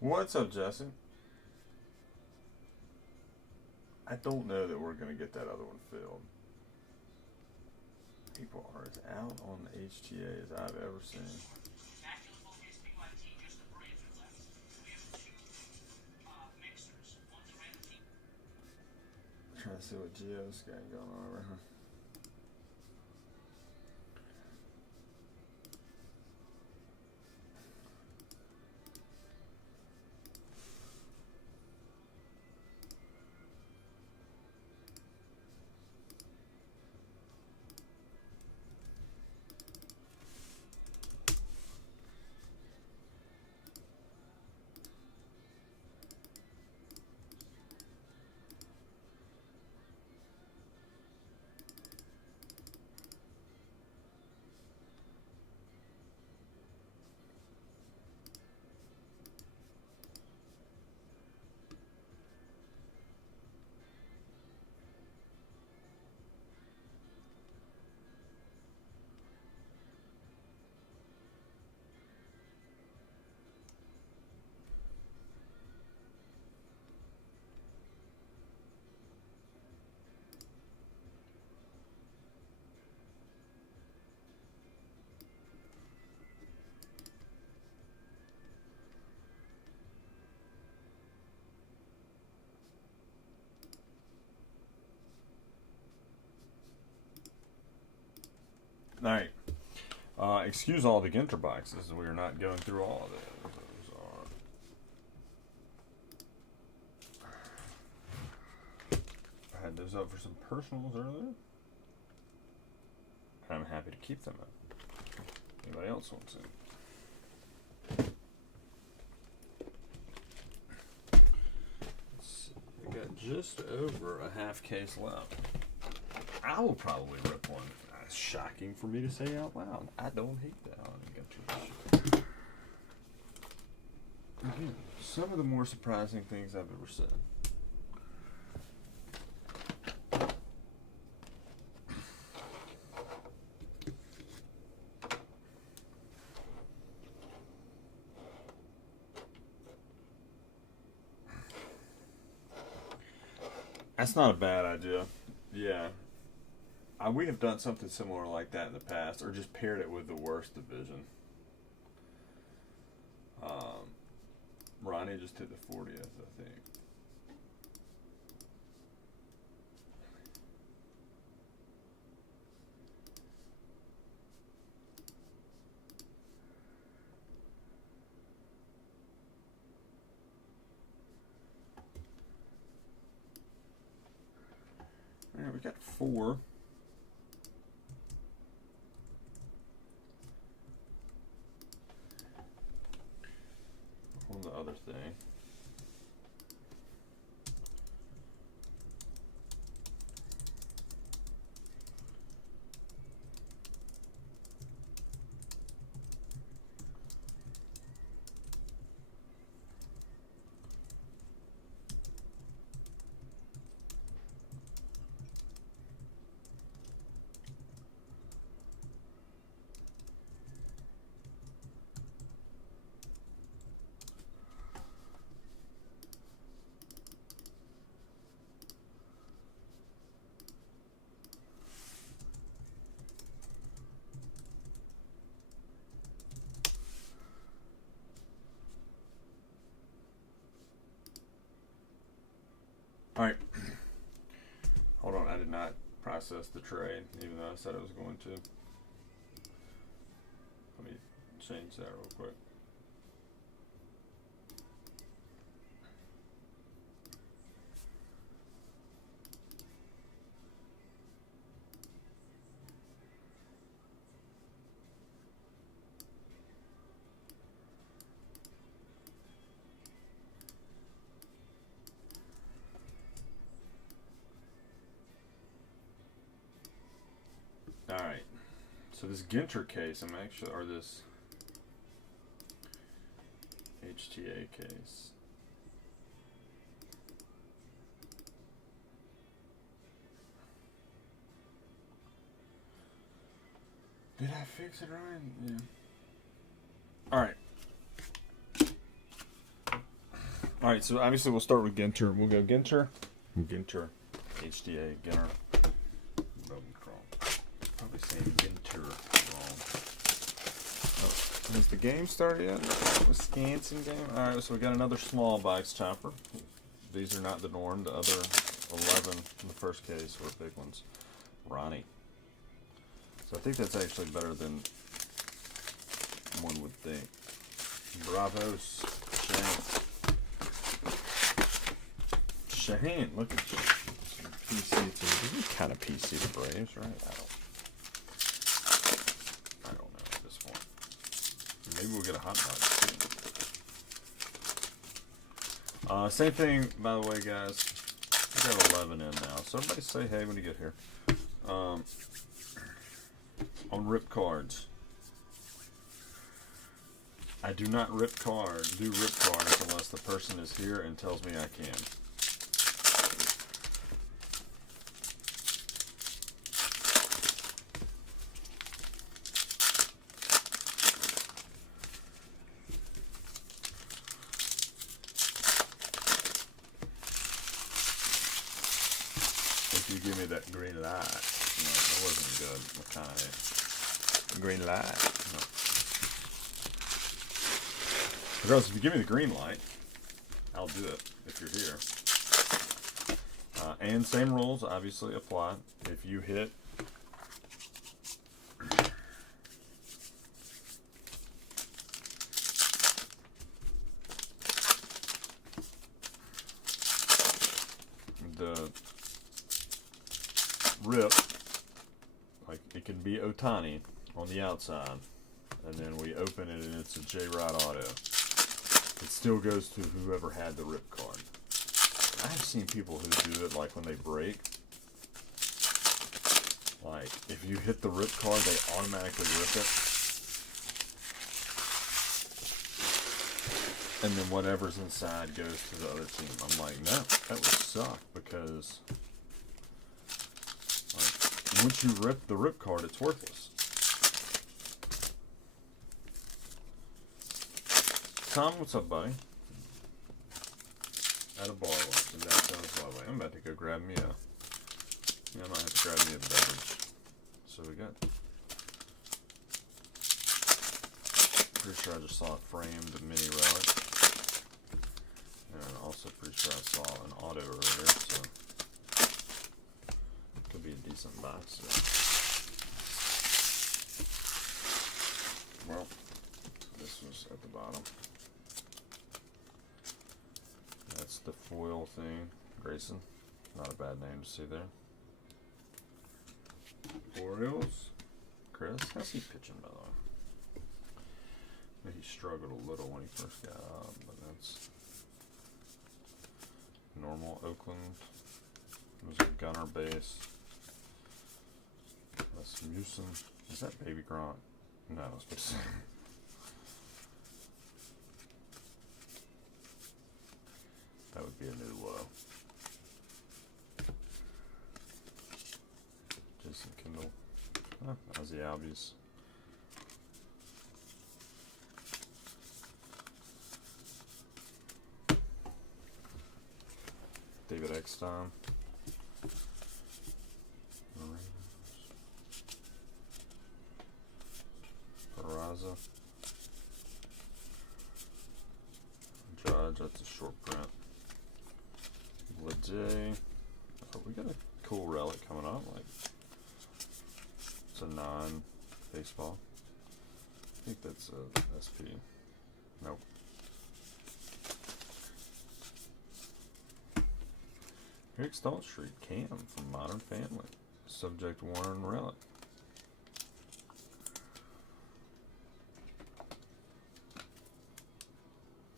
What's up, Jesse? I don't know that we're going to get that other one filled. People are as out on HTA as I've ever seen. I'm trying to see what Geo's got going on over here. Alright. Excuse all the Ginter boxes. We are not going through all of those. I had those up for some personals earlier. I'm happy to keep them up. Anybody else wants it? Let's see. We got just over a half case left. I will probably rip one. It's shocking for me to say out loud. I don't hate that on Ginter. Again, some of the more surprising things I've ever said. That's not a bad idea. Yeah. We have done something similar like that in the past, or just paired it with the worst division. Ronnie just hit the 40th, I think. All right, we got 4. On the other thing. Alright. Hold on, I did not process the trade, even though I said I was going to. Let me change that real quick. Alright, so this Ginter case, I'm actually, or this HTA case. Did I fix it right? Yeah. Alright. All right, so obviously we'll start with Ginter. We'll go Ginter, HTA, Ginter. Probably saying Ginter wrong. Oh, has the game started yet? Wisconsin game? All right, so we got another small box chopper. These are not the norm. The other 11 in the first case were big ones. Ronnie. So I think that's actually better than one would think. Bravos. Shaheen. Look at you. PC team. This is kind of PC the Braves, right? I don't know at this point. Maybe we'll get a hot box. Same thing, by the way, guys. We got 11 in now. So everybody say hey when you get here. On rip cards. I do not do rip cards unless the person is here and tells me I can. If you give me that green light. No, that wasn't good. What kind of green light? No. Regardless, if you give me the green light, I'll do it if you're here. And same rules obviously apply. If you hit the rip, like it can be Otani on the outside, and then we open it and it's a J-Rod auto. It still goes to whoever had the rip card. I've seen people who do it like when they break. Like if you hit the rip card, they automatically rip it. And then whatever's inside goes to the other team. I'm like, no, that would suck because like, once you rip the rip card, it's worthless. Tom, what's up, buddy? At a bar once, and that sounds lovely. I'm about to go grab me a. Yeah, I might have to grab me a beverage. So we got. Pretty sure I just saw it framed, a mini relic. And also pretty sure I saw an auto earlier, so. Could be a decent box. So. Well, this was at the bottom. That's the foil thing. Grayson. Not a bad name to see there. Orioles. Chris. How's he pitching, by the way? He struggled a little when he first got up, but that's normal. Oakland. It was a gunner base. That's Musin. Is that Baby Gronk? No, I was supposed to say. That would be a new low. Jason Kendall. Oh, Ozzy Albies. David Eckstein. Peraza. Judge, that's a short print. Lejay. Oh, we got a cool relic coming up. Like it's a non-baseball. I think that's a SP. Nope. Eric Stone Street, Cam from Modern Family. Subject Warren relic.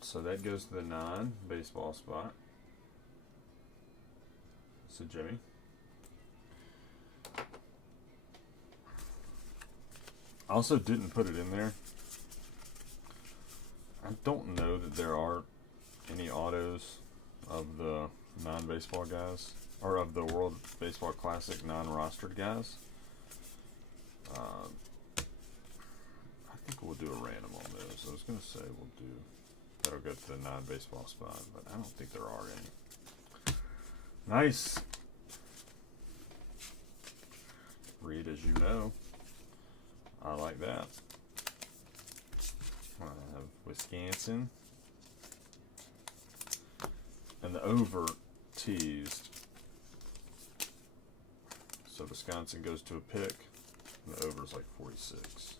So that goes to the non-baseball spot. So Jimmy. I also didn't put it in there. I don't know that there are any autos of the non-baseball guys, or of the World Baseball Classic non-rostered guys. I think we'll do a random on those. I was going to say we'll do that'll go to the non-baseball spot, but I don't think there are any. Nice. Read as you know. I like that. I have Wisconsin. And the over teased. So Wisconsin goes to a pick. And the over is like 46.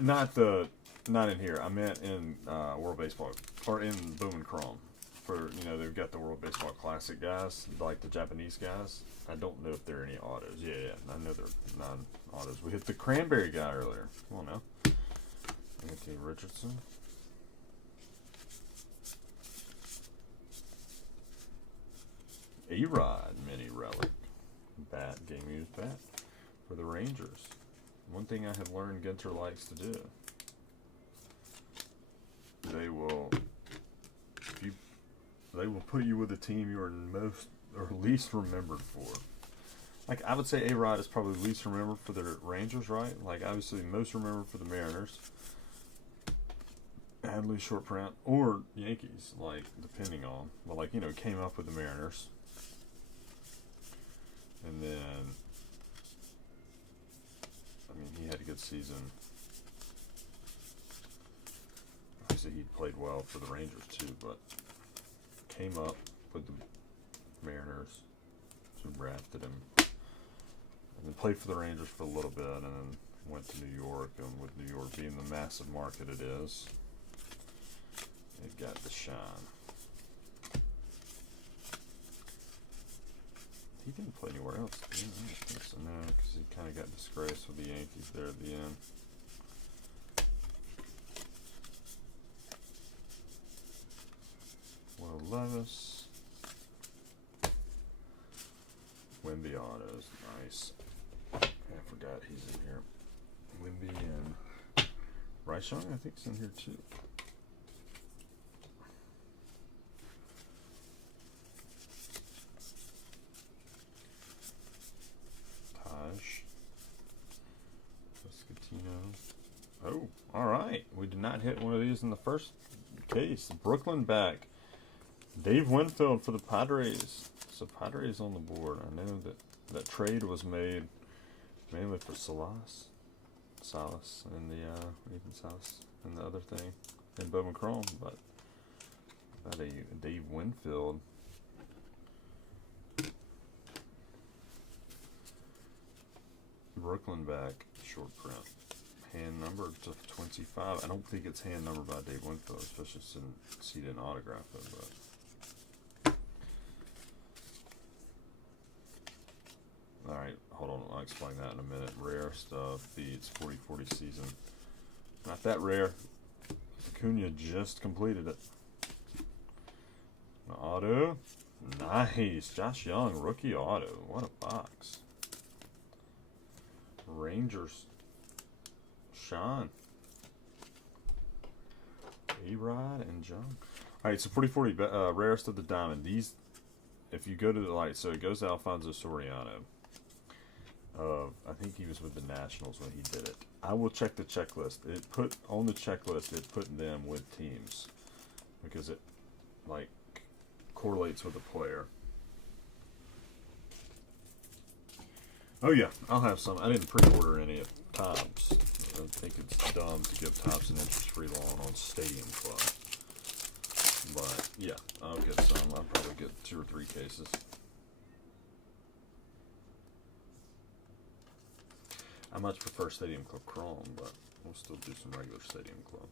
Not in here. I meant in World Baseball, or in Boom and Chrome. For, you know, they've got the World Baseball Classic guys, like the Japanese guys. I don't know if there are any autos. Yeah, I know they're non-autos. We hit the Cranberry guy earlier. Come on now. Anthony Richardson. A-Rod mini relic. Game used bat for the Rangers. One thing I have learned Gunter likes to do. They will put you with a team you are most or least remembered for. Like, I would say A-Rod is probably least remembered for the Rangers, right? Like, obviously most remembered for the Mariners. Adley, short print, or Yankees, like, depending on. But, like, you know, came up with the Mariners. And then, I mean, he had a good season. Obviously, he played well for the Rangers, too, but came up with the Mariners, who drafted him, and then played for the Rangers for a little bit, and then went to New York, and with New York being the massive market it is, it got the shine. He didn't play anywhere else, did he? I don't think so, no, because he kind of got disgraced with the Yankees there at the end. Will Levis. Wimby autos, nice. I forgot he's in here. Wimby and Bryce Young, I think, is in here too. Taj. Escatino. Oh, all right. We did not hit one of these in the first case. Brooklyn back. Dave Winfield for the Padres. So Padres on the board. I know that trade was made mainly for Salas and the Ethan Salas and the other thing in Bowman Chrome, but about a Dave Winfield. Brooklyn back, short print. Hand numbered to 25. I don't think it's hand numbered by Dave Winfield, especially since he didn't autograph it, but. Alright, hold on, I'll explain that in a minute. Rare stuff beats 40-40 season. Not that rare. Acuna just completed it. Auto. Nice. Josh Young, rookie auto. What a box. Rangers. Sean. A-Rod and John. Alright, so 40-40, rarest of the diamond. These, if you go to the light, so it goes to Alfonso Soriano. I think he was with the Nationals when he did it. I will check the checklist. It put on the checklist. It put them with teams because it like correlates with the player. Oh yeah, I'll have some. I didn't pre-order any at Topps. I think it's dumb to give Topps an interest-free loan on Stadium Club. But yeah, I'll get some. I'll probably get 2 or 3 cases. I much prefer Stadium Club Chrome, but we'll still do some regular Stadium Club.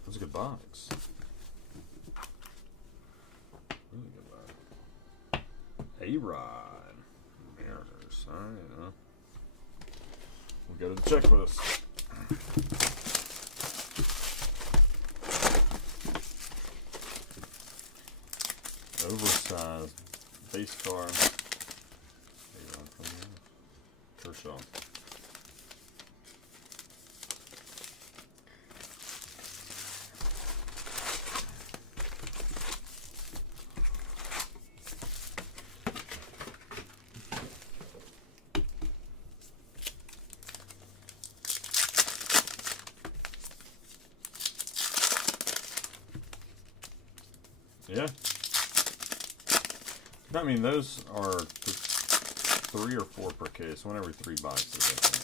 That was a good box. Really good box. A-Rod. Mariners. Alright, we'll go to the checklist. Oversized base card. Kershaw. Yeah. I mean, those are 3 or 4 per case, 1 every 3 boxes, I think.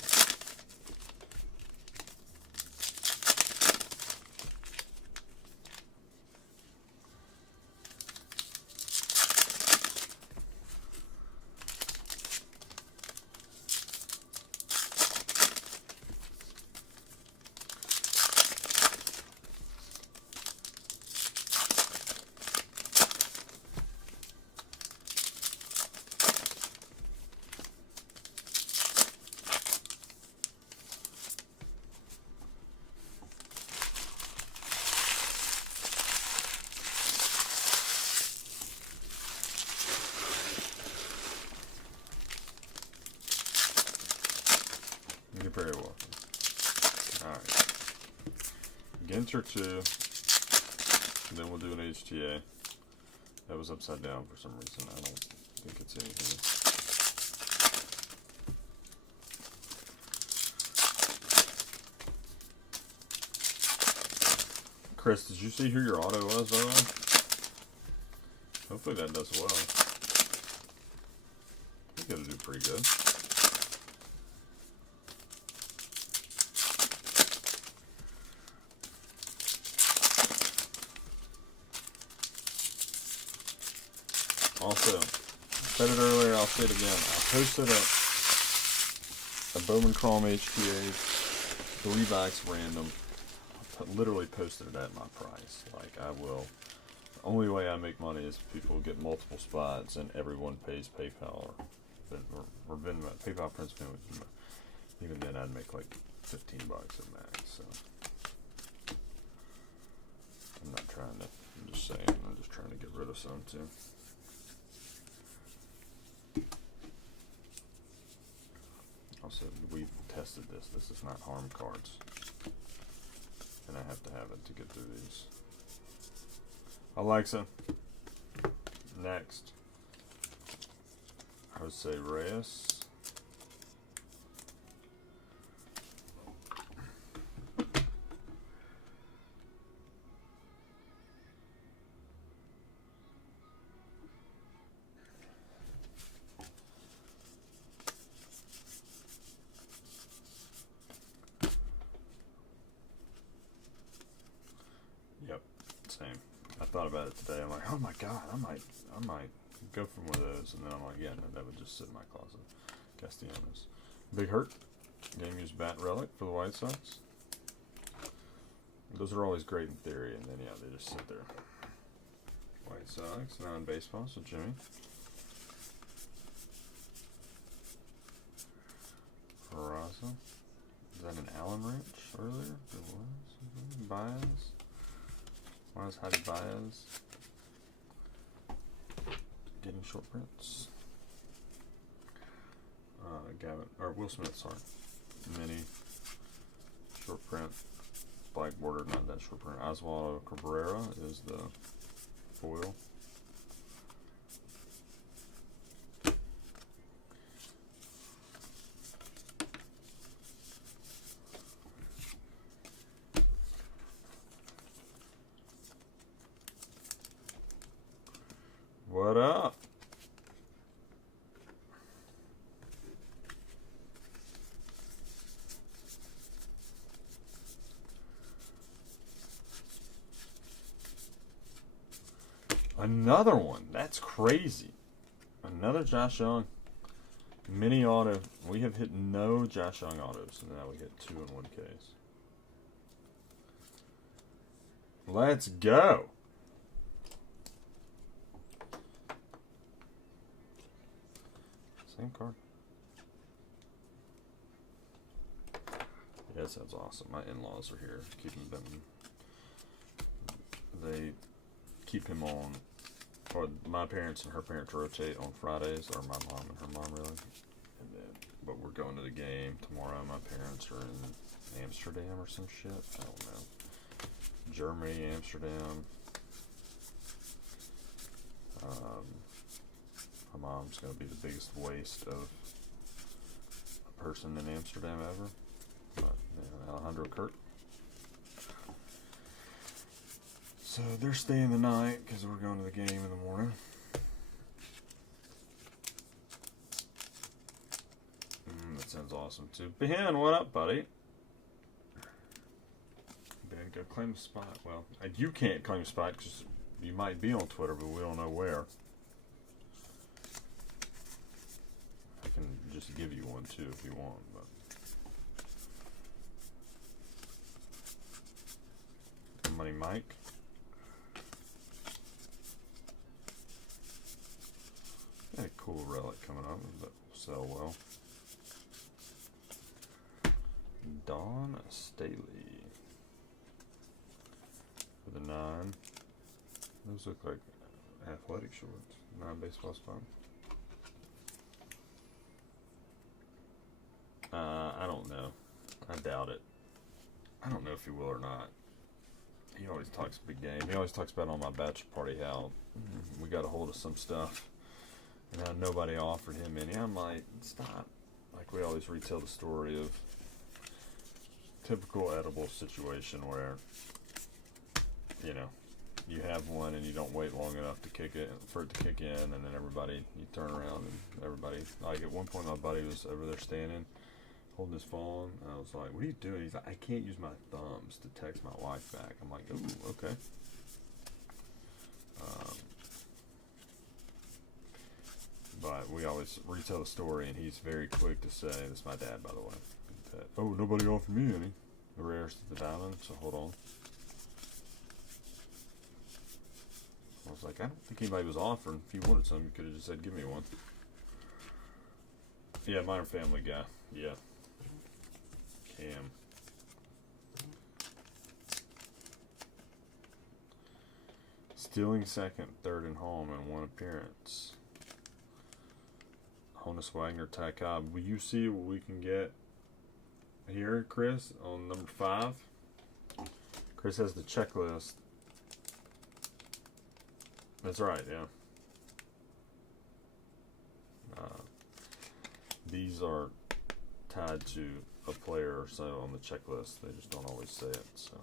You're very welcome. Alright. Ginter 2. Then we'll do an HTA. That was upside down for some reason. I don't think it's anything. Chris, did you see who your auto was, by the way? Hopefully that does well. I think it'll do pretty good. Also, said it earlier, I'll say it again. I posted a Bowman Chrome HTA 3 box random. I literally posted it at my price. Like, I will. The only way I make money is if people get multiple spots and everyone pays PayPal or Venmo. PayPal, Prince, Venmo. Even then, I'd make like $15 at max. So I'm not trying to. I'm just saying. I'm just trying to get rid of some too. Also, we've tested this. This is not harm cards. And I have to have it to get through these. Alexa. Next. Jose Reyes. Yep, same. I thought about it today. I'm like, oh my god, I might go for one of those, and then I'm like, yeah, no, that would just sit in my closet. Castellanos. Big Hurt. Game used bat relic for the White Sox. Those are always great in theory, and then yeah, they just sit there. White Sox, now in baseball, so Jimmy. Peraza. Is that an Allen wrench earlier? It was. Baez. Why is Javi Baez getting short prints? Gavin, or Will Smith, sorry. Mini short print, black border, not that short print. Oswaldo Cabrera is the foil. What up? Another one. That's crazy. Another Josh Young mini auto. We have hit no Josh Young autos, and now we hit 2 in one case. Let's go. Same card. Yeah, that sounds awesome. My in-laws are here, keeping them. They keep him on, or my parents and her parents rotate on Fridays, or my mom and her mom really. And then, but we're going to the game tomorrow. My parents are in Amsterdam or some shit. I don't know. Germany, Amsterdam. My mom's going to be the biggest waste of a person in Amsterdam ever. But, yeah, Alejandro Kirk. So they're staying the night because we're going to the game in the morning. That sounds awesome too. Ben, what up, buddy? Ben, go claim the spot. Well, you can't claim the spot because you might be on Twitter, but we don't know where. I can just give you one too if you want, but. Money Mike. Got a cool relic coming up that will sell well. Don Staley for the 9. Those look like athletic shorts. 9 baseball spot. I don't know. I doubt it. I don't know if he will or not. He always talks big game. He always talks about on my bachelor party how we got a hold of some stuff and how nobody offered him any. I'm like, stop. Like we always retell the story of typical edible situation where, you know, you have one and you don't wait long enough to kick it for it to kick in, and then everybody, you turn around and everybody, like at one point my buddy was over there standing holding his phone, and I was like, what are you doing? He's like, I can't use my thumbs to text my wife back. I'm like, ooh, okay. But we always retell the story, and he's very quick to say, this is my dad, by the way, that, oh, nobody offered me any. The rarest of the diamond, so hold on. I was like, I don't think anybody was offering. If you wanted some, you could have just said, give me one. Yeah, Modern Family Guy. Yeah. Cam. Stealing second, third, and home in one appearance. Honus Wagner, Ty Cobb. Will you see what we can get here, Chris, on number 5? Chris has the checklist. That's right, yeah. These are tied to a player or so on the checklist. They just don't always say it. So,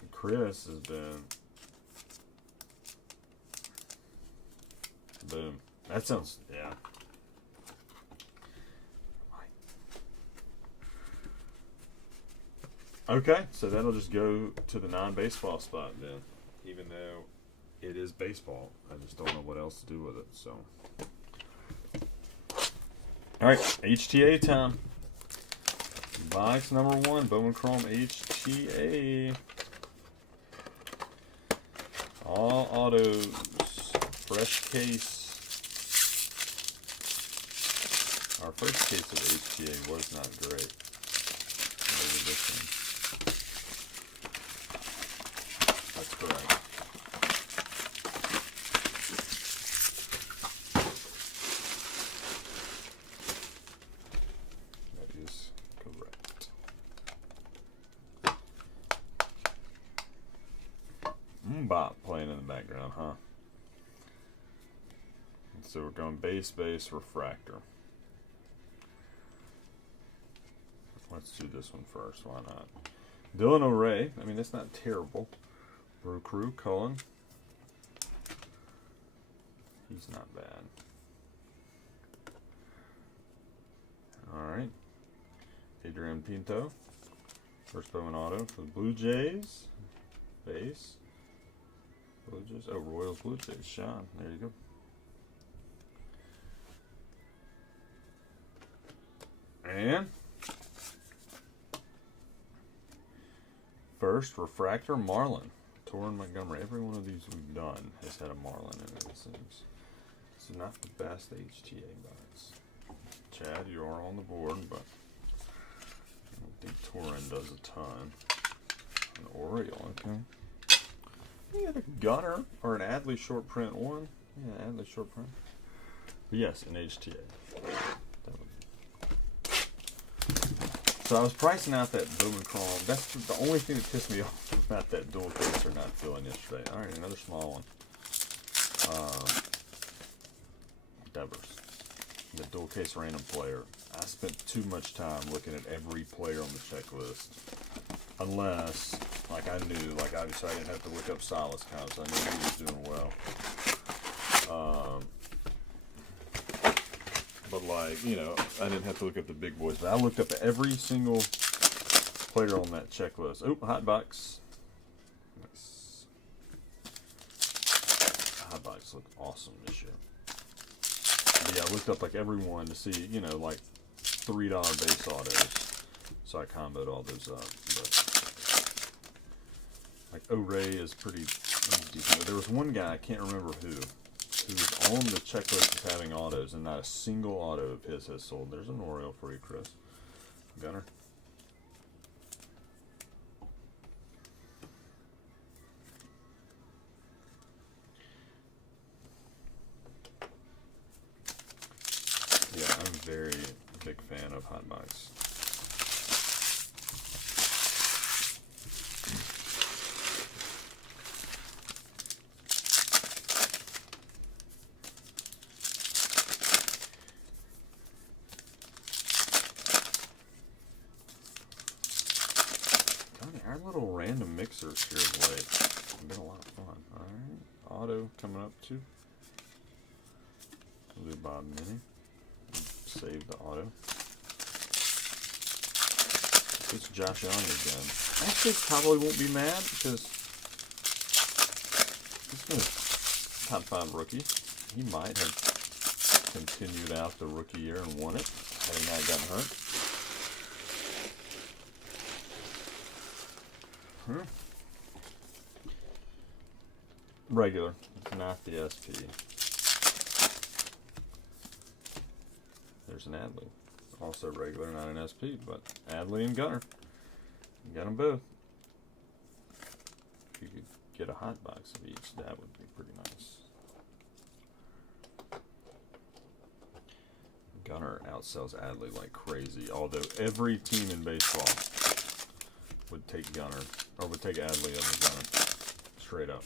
and Chris has been boom. That sounds, yeah. Okay, so that'll just go to the non-baseball spot then, even though it is baseball. I just don't know what else to do with it. So. All right, HTA time. Box number 1, Bowman Chrome HTA. All autos, fresh case. Our first case of HTA was not great. Maybe this one. That's correct. Bot playing in the background, huh? So we're going base, refractor. Let's do this one first. Why not? Dylan O'Ray. I mean, that's not terrible. Brew Crew, Cullen. He's not bad. All right. Adrian Pinto. First Bowman auto for the Blue Jays. Base. Blue Jays. Oh, Royals Blue Jays. Sean. There you go. And first refractor Marlin. Torrin Montgomery. Every one of these we've done has had a Marlin in it, it seems. So not the best HTA box. Chad, you are on the board, but I don't think Torrin does a ton. An Oriole, okay. Yeah, the Gunner or an Adley short print one. Yeah, Adley short print. But yes, an HTA. So I was pricing out that Bowman Chrome. That's the only thing that pissed me off about that dual case or not filling yesterday. All right, another small one. Devers, the dual case random player. I spent too much time looking at every player on the checklist Unless, like I knew, like obviously I didn't have to look up Silas counts. I knew he was doing well. But like, you know, I didn't have to look up the big boys. But I looked up every single player on that checklist. Oop, hot box. Nice. Hot box look awesome this year. But yeah, I looked up like every one to see, you know, like $3 base autos. So I comboed all those up. But like O-Ray is pretty decent. But there was one guy, I can't remember who was on the checklist as having autos, and not a single auto of his has sold. There's an Oriole for you, Chris. Gunner. Yeah, I'm very big fan of hot box. Our little random mixers here of late have been a lot of fun. Alright, auto coming up too. Blue Bob Mini. Save the auto. It's Josh Young again. I actually probably won't be mad because he's been a top 5 rookie. He might have continued out the rookie year and won it had he not gotten hurt. Regular, it's not the SP. There's an Adley, also regular, not an SP, but Adley and Gunner. You got them both. If you could get a hot box of each, that would be pretty nice. Gunner outsells Adley like crazy, although every team in baseball would take Gunner, or would take Adley over Gunner, straight up.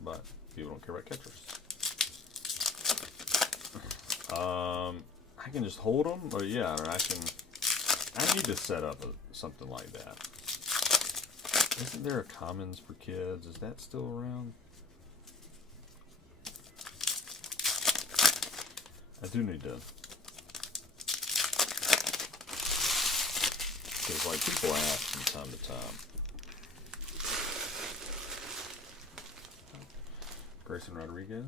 But people don't care about catchers. I can just hold them, or yeah, or I need to set up something like that. Isn't there a Commons for kids? Is that still around? I do need to. Because like people ask from time to time. Grayson Rodriguez.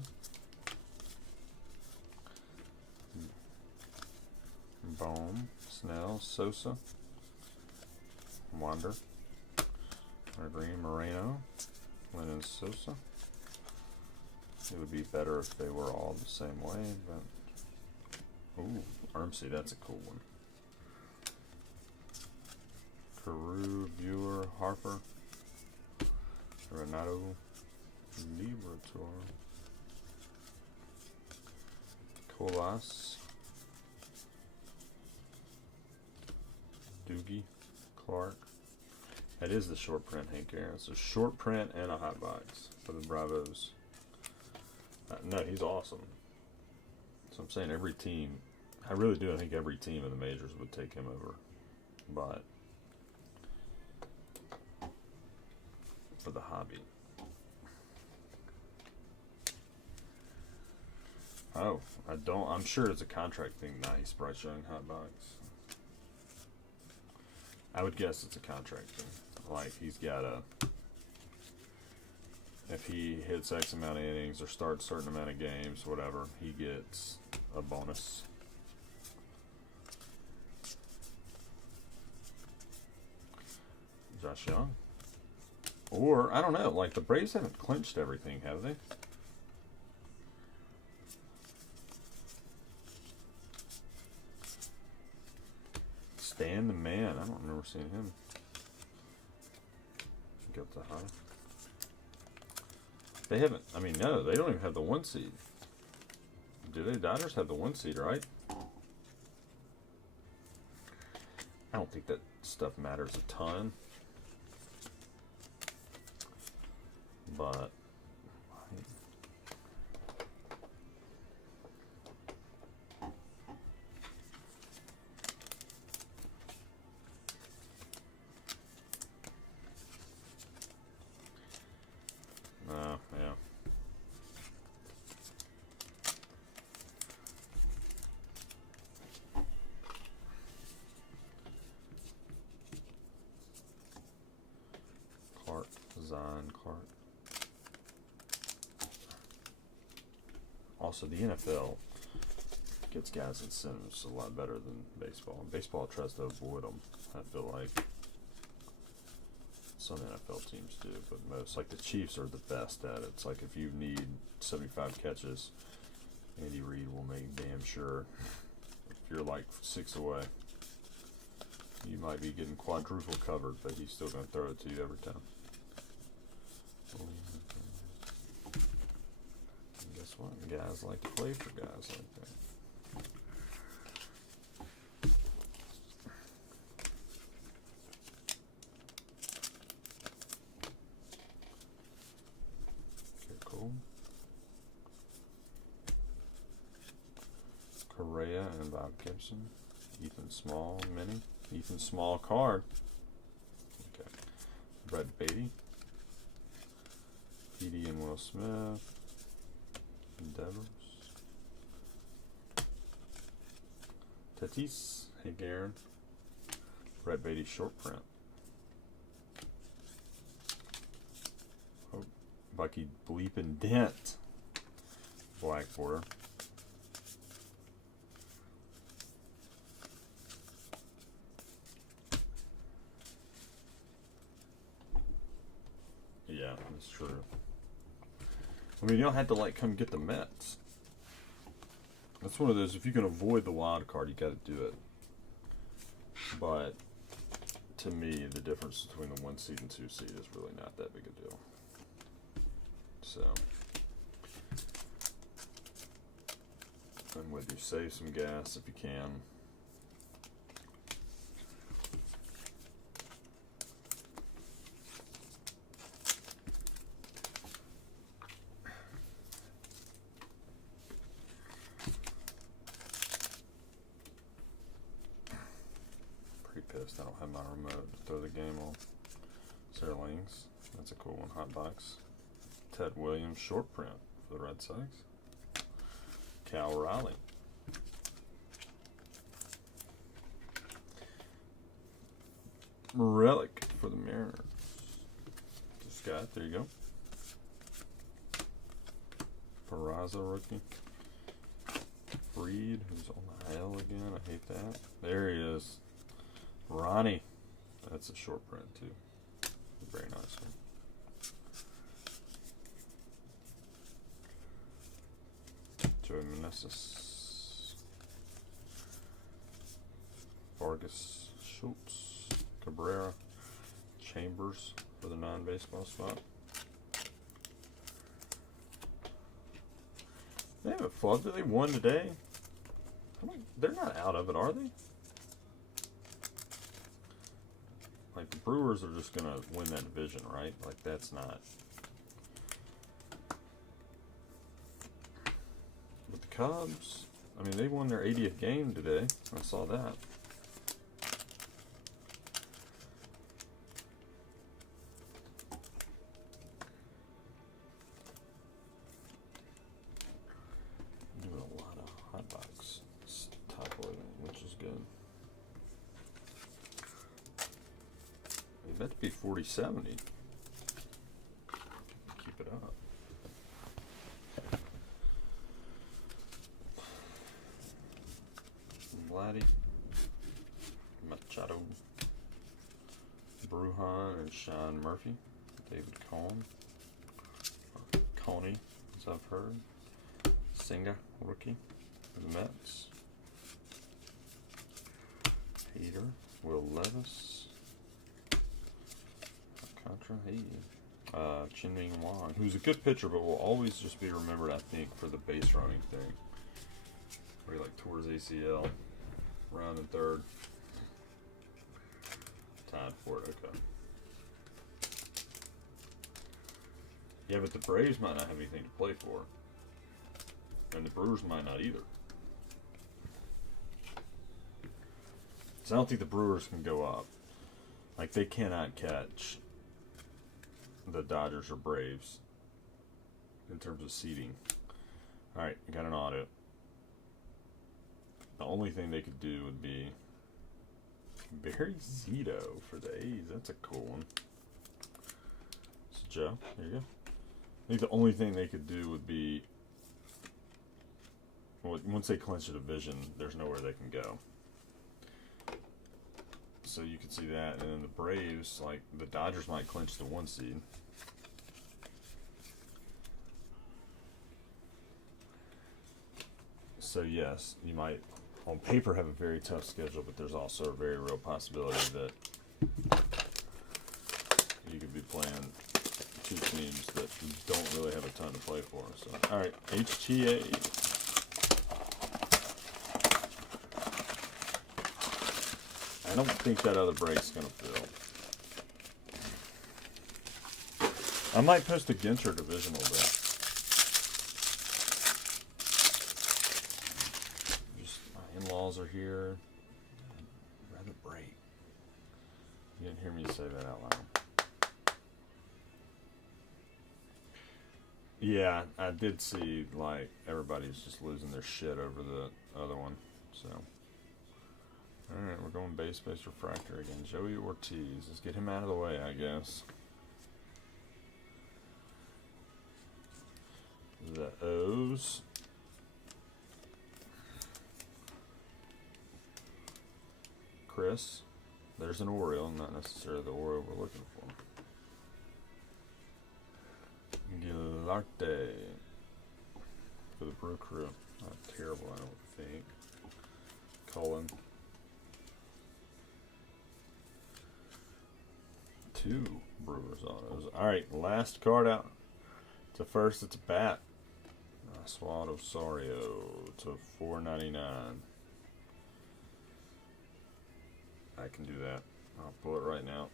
Bohm, Snell, Sosa, Wander, Green, Moreno, Lennon, Sosa. It would be better if they were all the same way, but ooh, Armsy, that's a cool one. Carew, Bueller, Harper, Renato, Liberator, Colas, Doogie, Clark. That is the short print, Hank Aaron. It's a short print and a hot box for the Bravos. No, he's awesome. So I'm saying every team, I really do. I think every team in the majors would take him over. But for the hobby. Oh, I don't. I'm sure it's a contract thing. Nice, Bryce Young hot box. I would guess it's a contract thing. Like he's got a. If he hits X amount of innings or starts a certain amount of games, whatever, he gets a bonus. Josh Young. Or, I don't know, like the Braves haven't clinched everything, have they? Stan the Man. I don't remember seeing him. Get the high. They haven't, I mean, no, they don't even have the 1 seed. Do they? Dodgers have the 1 seed, right? I don't think that stuff matters a ton. But Zion Clark. Also, the NFL gets guys incentives a lot better than baseball. Baseball tries to avoid them, I feel like. Some NFL teams do, but most, like the Chiefs, are the best at it. It's like if you need 75 catches, Andy Reid will make damn sure. If you're like 6 away, you might be getting quadruple covered, but he's still going to throw it to you every time. And guess what? Guys like to play for guys like that. Correa and Bob Gibson. Ethan Small mini. Ethan Small card. Okay. Brett Beatty. PD and Will Smith. Endeavors. Tatis. Hey Garen. Brett Beatty short print. Oh, Bucky Bleepin' Dent. Black border. Yeah, that's true. I mean, you don't have to like come get the Mets. That's one of those, if you can avoid the wild card, you got to do it. But to me, the difference between the 1 seed and 2 seed is really not that big a deal. So, and with you, save some gas if you can. Pissed I don't have my remote to throw the game on. Sarah Lings, that's a cool one. Hot box. Ted Williams short print for the Red Sox. Cal Riley. Relic for the Mariners. Scott, there you go. Peraza rookie. Freed, who's on the IL again. I hate that. There he is. Ronnie, that's a short print too. Very nice one. Joey Meneses, Vargas, Schultz, Cabrera, Chambers for the non-baseball spot. They haven't flubbed it. They won today. They're not out of it, are they? Like, the Brewers are just going to win that division, right? Like, that's not. But the Cubs, I mean, they won their 80th game today. I saw that. Doing a lot of hot box top loading, which is good. About to be 40-70. Keep it up. Vladdy, Machado, Bruhan, and Sean Murphy. David Cohn, Coney, as I've heard. Senga, rookie for the Mets. Peter, Will Levis. Contra, hey. Chin-Ming Wong, who's a good pitcher, but will always just be remembered, I think, for the base running thing. Where he like tore his ACL, round and third. Tied for it, okay. Yeah, but the Braves might not have anything to play for. And the Brewers might not either. So I don't think the Brewers can go up. Like, they cannot catch the Dodgers or Braves in terms of seeding. Alright, got an audit. The only thing they could do would be Barry Zito for the A's. That's a cool one. So Joe. There you go. I think the only thing they could do would be, well, once they clinch a division, there's nowhere they can go. So you can see that, and then the Braves, like the Dodgers, might clinch the 1 seed. So yes, you might, on paper, have a very tough schedule, but there's also a very real possibility that you could be playing 2 teams that don't really have a ton to play for. So, all right, HTA. I don't think that other break's gonna fill. I might post a Ginter divisional bit. Just my in-laws are here. I'd rather break. You didn't hear me say that out loud. Yeah, I did see, like, everybody's just losing their shit over the other one, so. Alright, we're going base refractor again. Joey Ortiz. Let's get him out of the way, I guess. The O's. Chris. There's an Oriole, not necessarily the Oriole we're looking for. Gilarte for the Brew Crew. Not terrible, I don't think. Cullen. 2 Brewers autos. Alright, last card out. To first, it's a bat. Oswald Osorio to $4.99. I can do that. I'll pull it right now.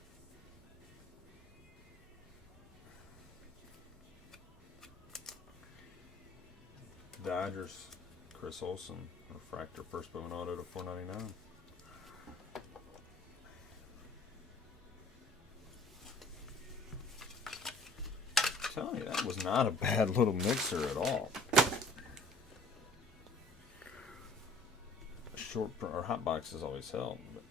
Dodgers, Chris Olsen, refractor, first Bowman auto to $4.99. I'm telling you, that was not a bad little mixer at all. Short or hot boxes always help. But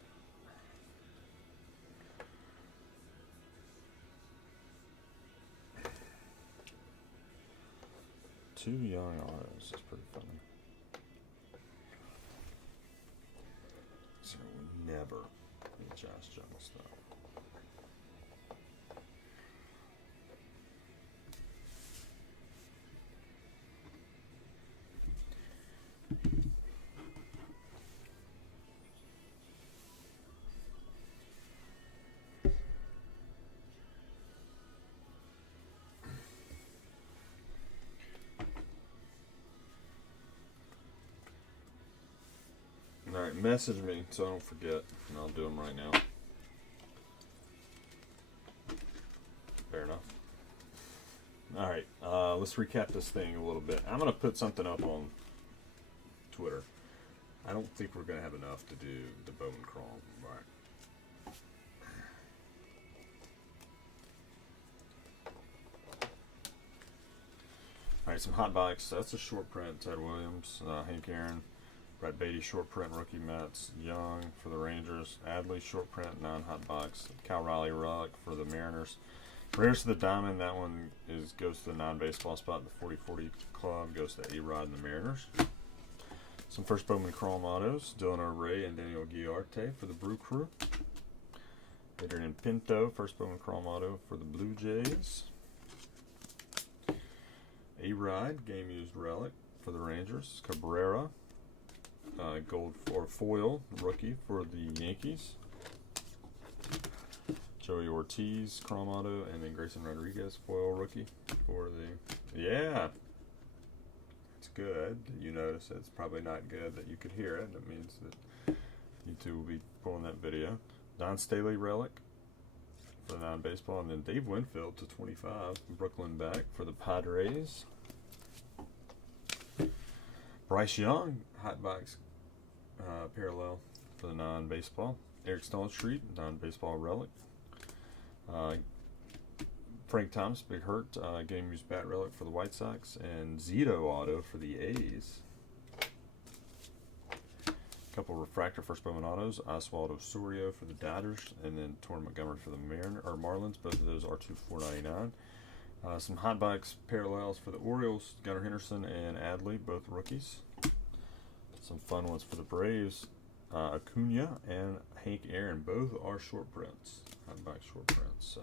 two young autos is pretty funny. So never be Josh Jones though. Alright, message me so I don't forget, and I'll do them right now. Fair enough. Alright, let's recap this thing a little bit. I'm going to put something up on Twitter. I don't think we're going to have enough to do the Bowman Chrome. Right. Alright, some hot box. That's a short print. Ted Williams, Hank Aaron. Brad Beatty, short print, rookie Mets. Young for the Rangers. Adley, short print, non-hot box. Cal Raleigh, relic for the Mariners. Rares to the Diamond, that one goes to the non-baseball spot. The 40-40 club goes to A-Rod and the Mariners. Some first Bowman Chrome autos. Dylan O'Ray and Daniel Guiarte for the Brew Crew. Adrian Pinto, first Bowman Chrome auto for the Blue Jays. A-Rod, game-used relic for the Rangers. Cabrera. Gold or foil rookie for the Yankees. Joey Ortiz, Chrome auto, and then Grayson Rodriguez, foil rookie for the. Yeah, it's good. You notice it's probably not good that you could hear it. That means that you two will be pulling that video. Don Staley relic for the non-baseball, and then Dave Winfield to 25, Brooklyn back for the Padres. Bryce Young, hot box parallel for the non-baseball. Eric Stonestreet, non-baseball relic. Frank Thomas, Big Hurt, game-used bat relic for the White Sox. And Zito auto for the A's. A couple refractor first Bowman autos. Oswald Osorio for the Dodgers. And then Torrin Montgomery for the Marlins. Both of those are $4.99. Some hot bikes parallels for the Orioles, Gunnar Henderson and Adley, both rookies. Some fun ones for the Braves, Acuna and Hank Aaron, both are short prints, hot bike short prints. So,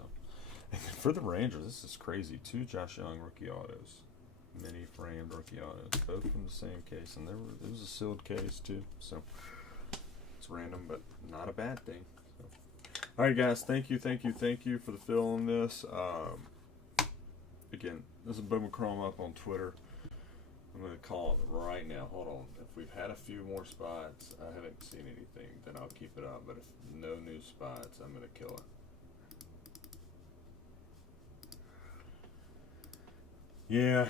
and then for the Rangers, this is crazy. 2 Josh Young rookie autos, mini framed rookie autos, both from the same case, and it was a sealed case too. So it's random, but not a bad thing. So. All right, guys, thank you for the fill on this. Again, this is Bowman Chrome up on Twitter. I'm going to call it right now. Hold on. If we've had a few more spots, I haven't seen anything, then I'll keep it up. But if no new spots, I'm going to kill it. Yeah,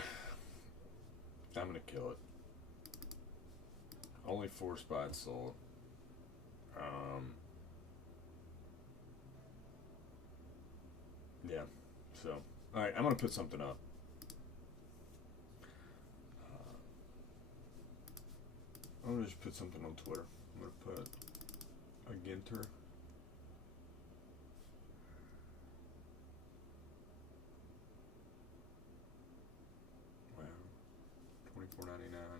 I'm going to kill it. Only 4 spots sold. Yeah, so. Alright, I'm going to put something up. I'm going to just put something on Twitter. I'm going to put a Ginter. Wow. $24.99.